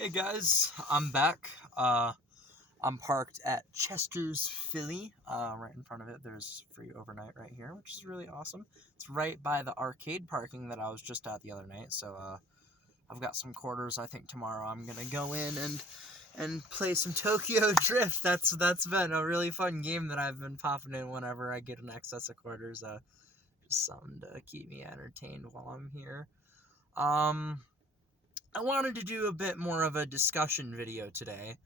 Hey guys, I'm back. I'm parked at Chester's Philly. Right in front of it, there's free overnight right here, which is really awesome. It's right by the arcade parking that I was just at the other night. So I've got some quarters. I think tomorrow I'm gonna go in and play some Tokyo Drift. That's been a really fun game that I've been popping in whenever I get an excess of quarters. Just something to keep me entertained while I'm here. I wanted to do a bit more of a discussion video today.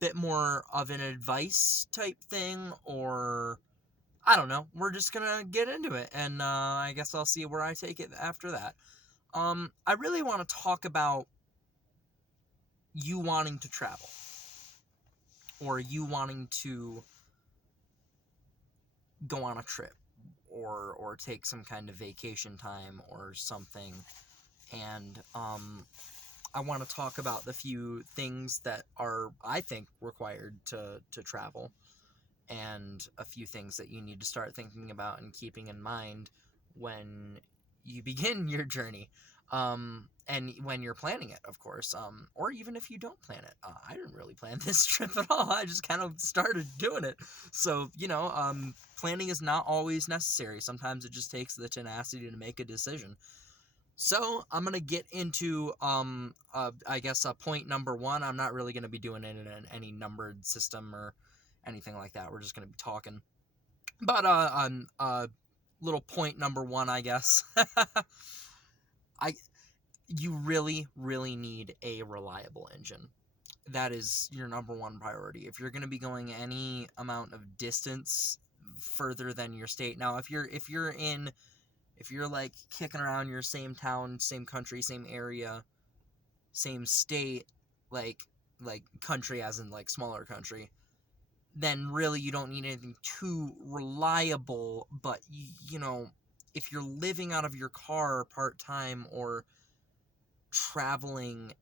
Bit more of an advice type thing, or I don't know. We're just gonna get into it, and I guess I'll see where I take it after that. I really want to talk about you wanting to travel, or you wanting to go on a trip, or take some kind of vacation time or something, and I want to talk about the few things that are, I think, required to travel, and a few things that you need to start thinking about and keeping in mind when you begin your journey, and when you're planning it, of course, or even if you don't plan it. I didn't really plan this trip at all. I just kind of started doing it. So, planning is not always necessary. Sometimes it just takes the tenacity to make a decision. So, I'm going to get into, I guess, point number one. I'm not really going to be doing it in any numbered system or anything like that. We're just going to be talking. But, little point number one, I guess. You really, really need a reliable engine. That is your number one priority. If you're going to be going any amount of distance further than your state. Now, if you're like kicking around your same town, same country, same area, same state, like country as in like smaller country, then really you don't need anything too reliable. But if you're living out of your car part-time or traveling,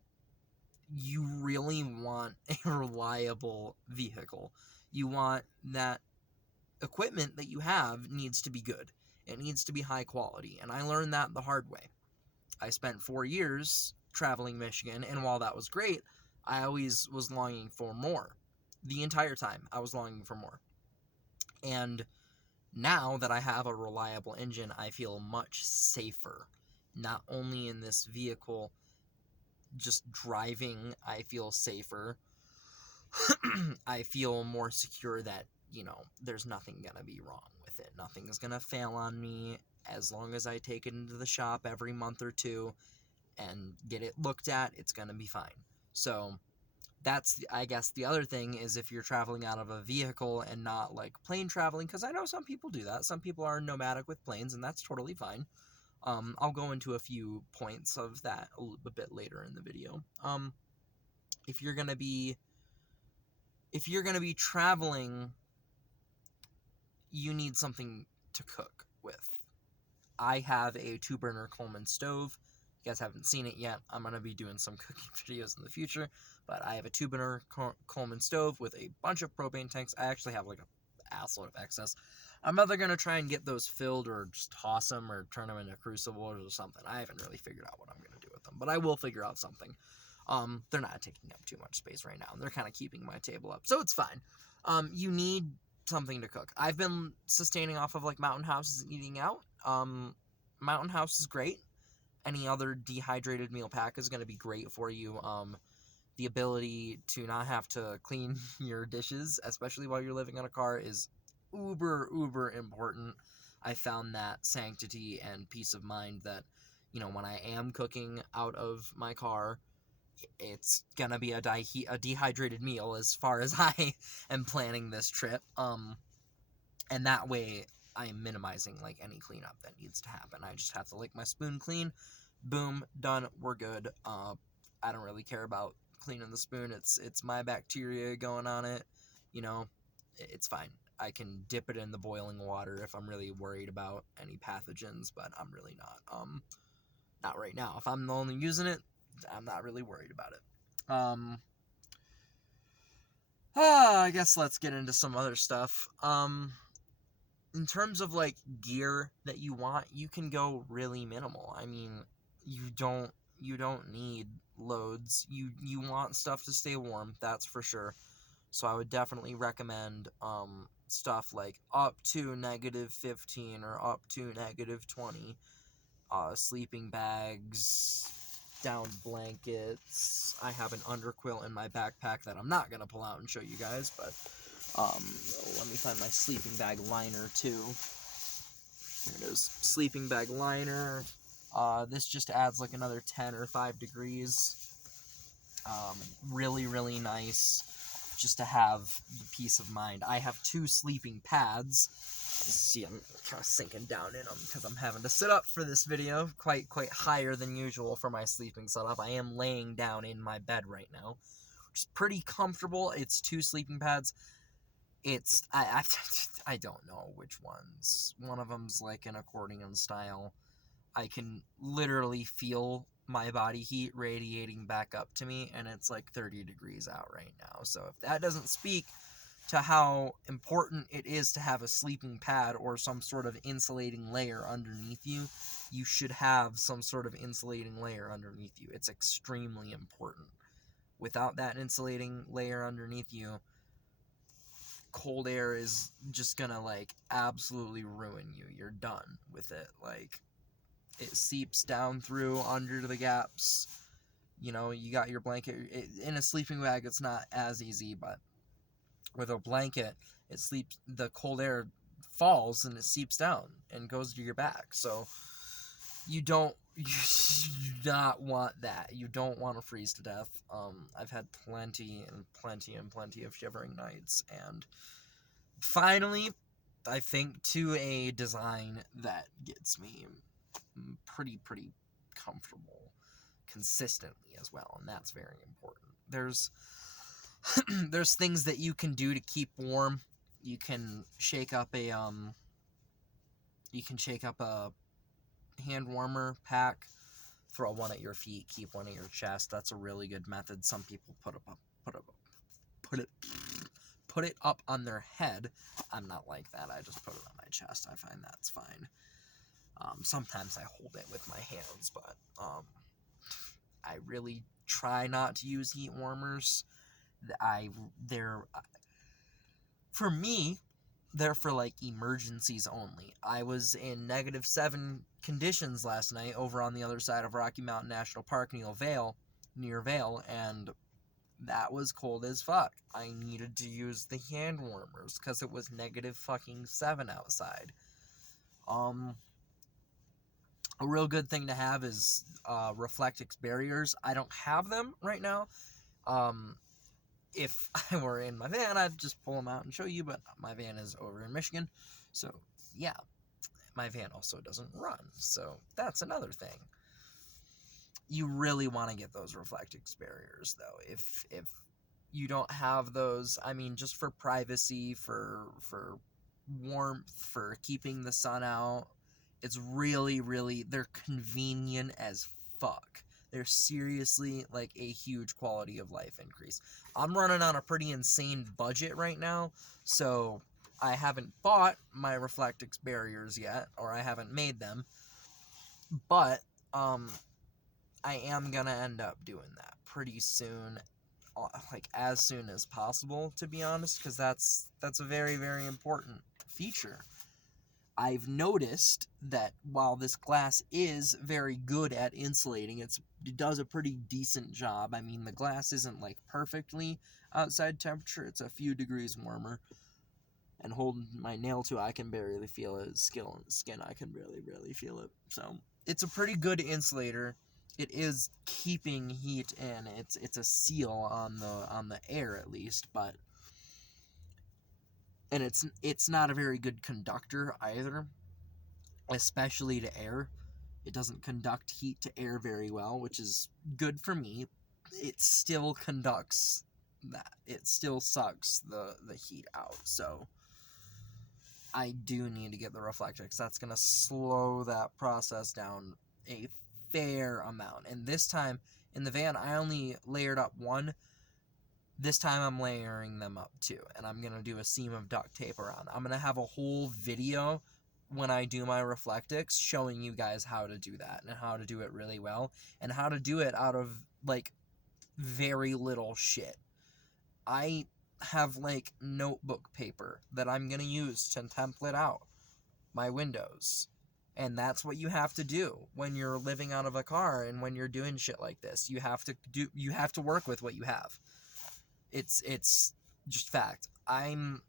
you really want a reliable vehicle. You want that equipment that you have needs to be good. It needs to be high quality, and I learned that the hard way. I spent 4 years traveling Michigan, and while that was great, I always was longing for more. The entire time, I was longing for more. And now that I have a reliable engine, I feel much safer. Not only in this vehicle, just driving, I feel safer. I feel more secure that, there's nothing going to be wrong with it. Nothing's going to fail on me as long as I take it into the shop every month or two and get it looked at, it's going to be fine. So that's, I guess, the other thing is if you're traveling out of a vehicle and not like plane traveling, because I know some people do that. Some people are nomadic with planes, and that's totally fine. I'll go into a few points of that a bit later in the video. If you're gonna be traveling, you need something to cook with. I have a 2-burner Coleman stove. You guys haven't seen it yet. I'm gonna be doing some cooking videos in the future, but I have a 2-burner Coleman stove with a bunch of propane tanks. I actually have like a assload of excess. I'm either going to try and get those filled or just toss them or turn them into crucibles or something. I haven't really figured out what I'm going to do with them, but I will figure out something. They're not taking up too much space right now. They're kind of keeping my table up, so it's fine. You need something to cook. I've been sustaining off of like Mountain Houses and eating out. Mountain House is great. Any other dehydrated meal pack is going to be great for you. The ability to not have to clean your dishes, especially while you're living in a car, is uber important. I found that sanctity and peace of mind that, when I am cooking out of my car, it's gonna be a dehydrated meal as far as I am planning this trip. And that way I am minimizing like any cleanup that needs to happen. I just have to lick my spoon clean, boom, done, we're good. I don't really care about cleaning the spoon. It's my bacteria going on it, it's fine. I can dip it in the boiling water if I'm really worried about any pathogens, but I'm really not right now. If I'm only using it, I'm not really worried about it. I guess let's get into some other stuff. In terms of like gear that you want, you can go really minimal. I mean, you don't need loads. You want stuff to stay warm, that's for sure. So I would definitely recommend stuff like up to -15 or up to -20. Sleeping bags, down blankets. I have an underquilt in my backpack that I'm not gonna pull out and show you guys, but let me find my sleeping bag liner too. Here it is, sleeping bag liner. This just adds like another 10 or 5 degrees. Really, really nice just to have peace of mind. I have 2 sleeping pads. You see, I'm kind of sinking down in them because I'm having to sit up for this video, quite higher than usual for my sleeping setup. I am laying down in my bed right now, which is pretty comfortable. It's 2 sleeping pads. I don't know which ones. One of them's like an accordion style. I can literally feel my body heat radiating back up to me, and it's like 30 degrees out right now. So if that doesn't speak to how important it is to have a sleeping pad or some sort of insulating layer underneath you, you should have some sort of insulating layer underneath you. It's extremely important. Without that insulating layer underneath you, cold air is just gonna like absolutely ruin you. You're done with it. Like, it seeps down through under the gaps. You know, you got your blanket. In a sleeping bag, it's not as easy, but with a blanket, the cold air falls and it seeps down and goes to your back. So you do not want that. You don't want to freeze to death. I've had plenty of shivering nights, and finally, I think, to a design that gets me pretty comfortable consistently as well, and that's very important. There's things that you can do to keep warm. You can shake up a hand warmer pack, throw one at your feet, keep one at your chest. That's a really good method. Some people put it up on their head. I'm not like that. I just put it on my chest. I find that's fine. Sometimes I hold it with my hands, but I really try not to use heat warmers. For me, they're for like emergencies only. I was in -7 conditions last night over on the other side of Rocky Mountain National Park near Vail, and that was cold as fuck. I needed to use the hand warmers because it was -7 outside. A real good thing to have is Reflectix Barriers. I don't have them right now. If I were in my van, I'd just pull them out and show you, but my van is over in Michigan, so yeah. My van also doesn't run, so that's another thing. You really want to get those Reflectix Barriers, though. If you don't have those, I mean, just for privacy, for warmth, for keeping the sun out, it's really, they're convenient as fuck. They're seriously like a huge quality of life increase. I'm running on a pretty insane budget right now, so I haven't bought my Reflectix Barriers yet, or I haven't made them, but I am gonna end up doing that pretty soon, like as soon as possible, to be honest, because that's a very important feature. I've noticed that while this glass is very good at insulating, it does a pretty decent job. I mean, the glass isn't like perfectly outside temperature, it's a few degrees warmer. And holding my nail to it, I can barely feel it. Skin, I can really feel it. So it's a pretty good insulator. It is keeping heat in. It's a seal on the air at least, but and it's not a very good conductor either, especially to air. It doesn't conduct heat to air very well, which is good for me. It still conducts that. It still sucks the heat out. So I do need to get the Reflectix. That's going to slow that process down a fair amount. And this time, in the van, I only layered up one. This time, I'm layering them up two. And I'm going to do a seam of duct tape around. I'm going to have a whole video when I do my Reflectix showing you guys how to do that. And how to do it really well. And how to do it out of like, very little shit. I have, like, notebook paper that I'm gonna use to template out my windows. And that's what you have to do when you're living out of a car and when you're doing shit like this. You have to work with what you have. It's just fact. I'm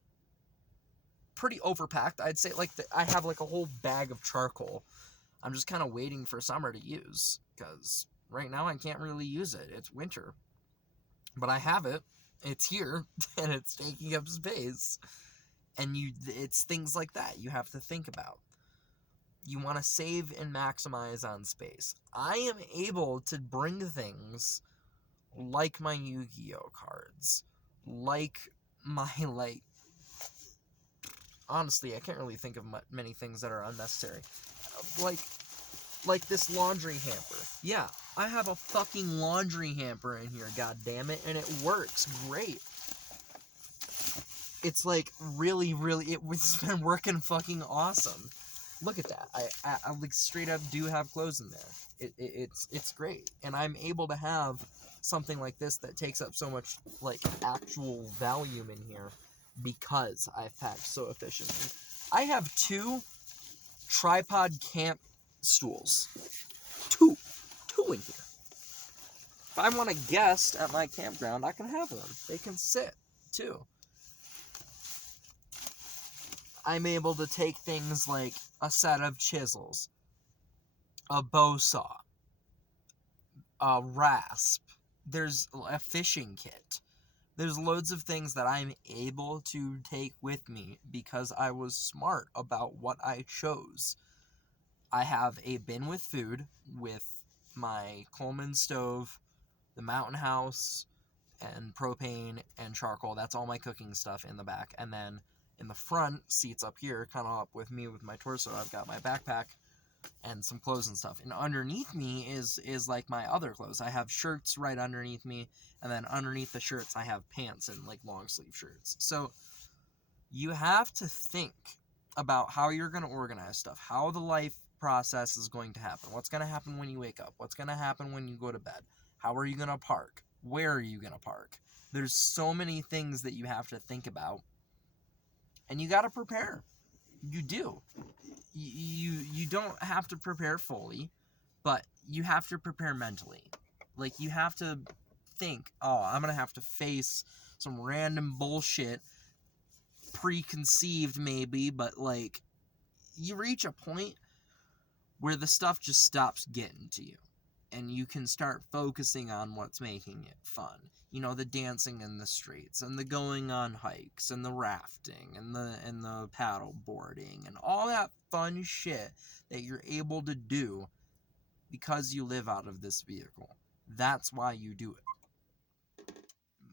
pretty overpacked. I'd say, like, I have, like, a whole bag of charcoal. I'm just kind of waiting for summer to use, because right now I can't really use it. It's winter. But I have it. It's here, and it's taking up space. And it's things like that you have to think about. You want to save and maximize on space. I am able to bring things like my Yu-Gi-Oh cards, like my, like, honestly, I can't really think of many things that are unnecessary. Like this laundry hamper. Yeah, I have a fucking laundry hamper in here, god damn it, and it works great. It's like really, it's been working fucking awesome. Look at that. I like straight up do have clothes in there. It's great, and I'm able to have something like this that takes up so much, like, actual volume in here because I've packed so efficiently. I have 2 tripod camp stools. Two in here. If I want a guest at my campground, I can have one. They can sit too. I'm able to take things like a set of chisels, a bow saw, a rasp. There's a fishing kit. There's loads of things that I'm able to take with me because I was smart about what I chose. I have a bin with food with my Coleman stove, the Mountain House, and propane and charcoal. That's all my cooking stuff in the back. And then in the front seats up here, kind of up with me with my torso, I've got my backpack and some clothes and stuff. And underneath me is like my other clothes. I have shirts right underneath me, and then underneath the shirts I have pants and, like, long sleeve shirts. So you have to think about how you're going to organize stuff, how the life process is going to happen, what's going to happen when you wake up, what's going to happen when you go to bed, how are you going to park, where are you going to park. There's so many things that you have to think about, and you got to prepare. You do. You don't have to prepare fully, but you have to prepare mentally. Like, you have to think, oh, I'm going to have to face some random bullshit, preconceived maybe, but, like, you reach a point where the stuff just stops getting to you, and you can start focusing on what's making it fun. You know, the dancing in the streets, and the going on hikes, and the rafting, and the paddle boarding, and all that fun shit that you're able to do because you live out of this vehicle. That's why you do it.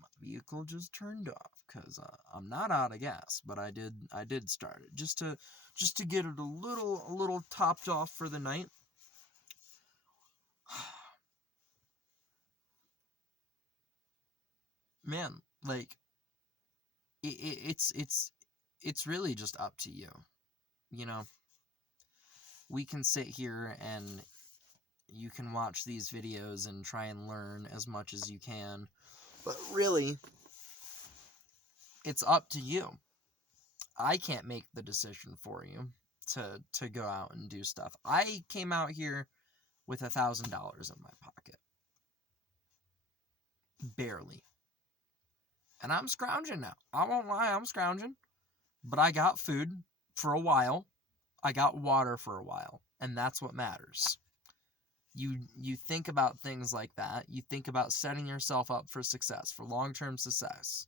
My vehicle just turned off because I'm not out of gas, but I did start it just to get it a little topped off for the night. Man, like, it's really just up to you. You know, we can sit here and you can watch these videos and try and learn as much as you can, but really, it's up to you. I can't make the decision for you to go out and do stuff. I came out here with $1,000 in my pocket. Barely. And I'm scrounging now. I won't lie, I'm scrounging. But I got food for a while. I got water for a while. And that's what matters. You think about things like that. You think about setting yourself up for success, for long-term success.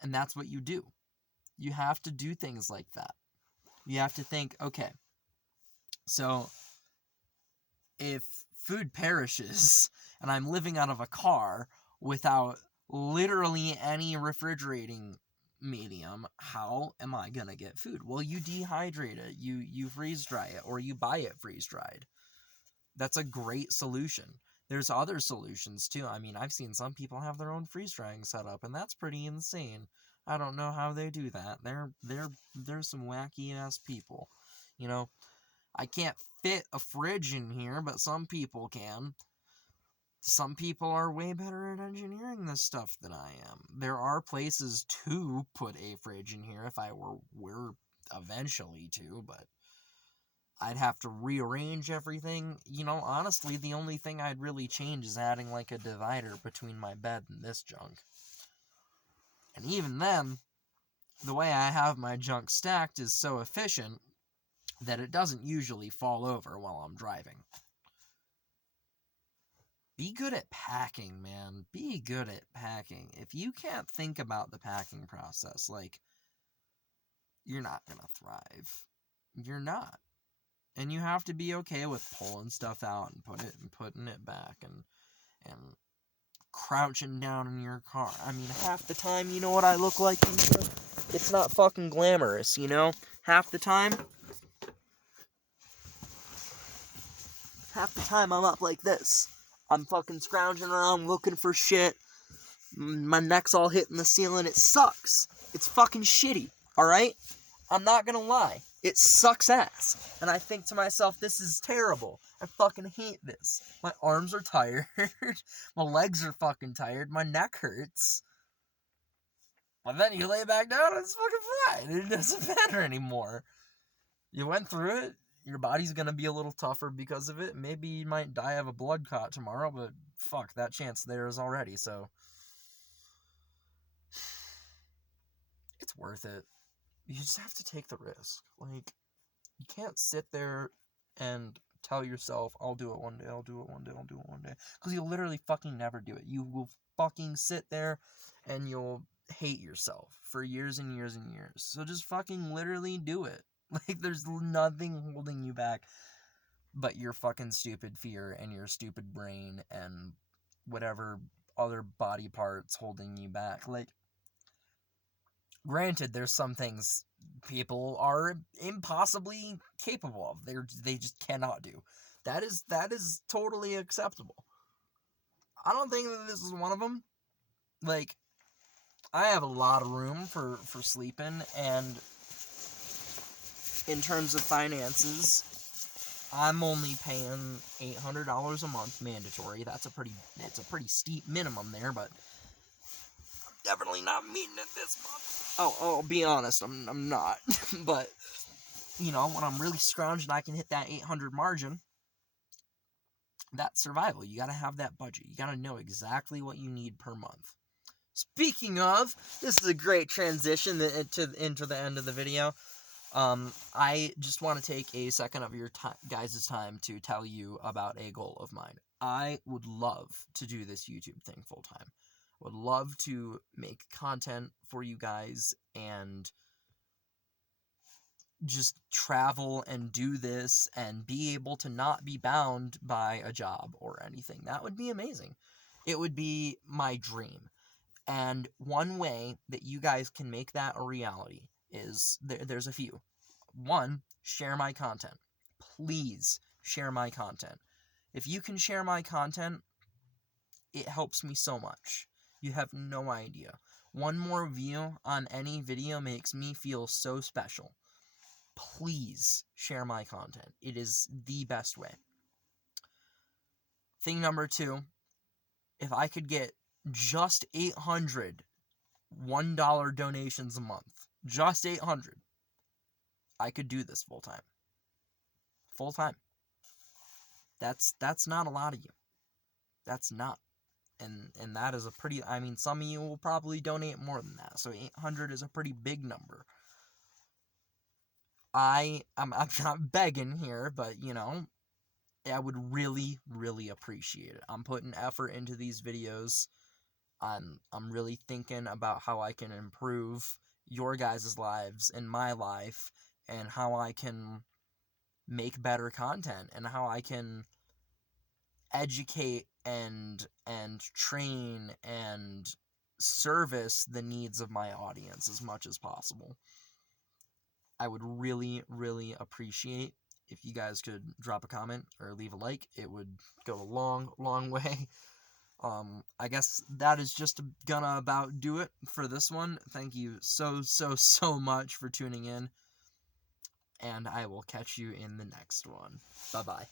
And that's what you do. You have to do things like that. You have to think, okay, so if food perishes and I'm living out of a car without literally any refrigerating medium, how am I gonna get food? Well, you dehydrate it, you freeze dry it, or you buy it freeze dried. That's a great solution. There's other solutions too. I mean, I've seen some people have their own freeze drying setup, and that's pretty insane. I don't know how they do that. They're some wacky ass people. You know, I can't fit a fridge in here, but some people can. some people are way better at engineering this stuff than I am. There are places to put a fridge in here if I were eventually to, but I'd have to rearrange everything. You know, honestly, the only thing I'd really change is adding like a divider between my bed and this junk. And even then, the way I have my junk stacked is so efficient that it doesn't usually fall over while I'm driving. Be good at packing, man. Be good at packing. If you can't think about the packing process, like, you're not gonna thrive. You're not. And you have to be okay with pulling stuff out and putting it back and crouching down in your car. I mean, half the time, you know what I look like? It's not fucking glamorous, you know? Half the time I'm up like this. I'm fucking scrounging around looking for shit. My neck's all hitting the ceiling. It sucks. It's fucking shitty, alright? I'm not gonna lie. It sucks ass. And I think to myself, this is terrible. I fucking hate this. My arms are tired. My legs are fucking tired. My neck hurts. But then you lay back down and it's fucking fine. It doesn't matter anymore. You went through it. Your body's gonna be a little tougher because of it. Maybe you might die of a blood clot tomorrow, but fuck, that chance there is already, so it's worth it. You just have to take the risk. Like, you can't sit there and tell yourself, I'll do it one day, I'll do it one day, I'll do it one day. Because you'll literally fucking never do it. You will fucking sit there and you'll hate yourself for years and years and years. So just fucking literally do it. Like, there's nothing holding you back but your fucking stupid fear and your stupid brain and whatever other body parts holding you back. Like, granted, there's some things people are impossibly capable of. They just cannot do. That is totally acceptable. I don't think that this is one of them. Like, I have a lot of room for sleeping, and in terms of finances, I'm only paying $800 a month mandatory. It's a pretty steep minimum there, but I'm definitely not meeting it this month. I'll be honest, I'm not. But, you know, when I'm really scrounging, I can hit that 800 margin. That's survival. You gotta have that budget. You gotta know exactly what you need per month. Speaking of, this is a great transition into the end of the video. I just want to take a second of your guys' time to tell you about a goal of mine. I would love to do this YouTube thing full time. Would love to make content for you guys and just travel and do this and be able to not be bound by a job or anything. That would be amazing. It would be my dream. And one way that you guys can make that a reality is, there's a few. One, share my content. Please share my content. If you can share my content, it helps me so much. You have no idea. One more view on any video makes me feel so special. Please share my content. It is the best way. Thing number two, if I could get just 800 $1 donations a month, just 800, I could do this full time. Full time. That's not a lot of you. That's not. And that is a pretty, I mean, some of you will probably donate more than that. So 800 is a pretty big number. I'm not begging here, but, you know, I would really, really appreciate it. I'm putting effort into these videos. I'm really thinking about how I can improve your guys' lives and my life, and how I can make better content, and how I can educate and train and service the needs of my audience as much as possible. I would really, really appreciate if you guys could drop a comment or leave a like. It would go a long, long way. I guess that is just gonna about do it for this one. Thank you so much for tuning in, and I will catch you in the next one. Bye-bye.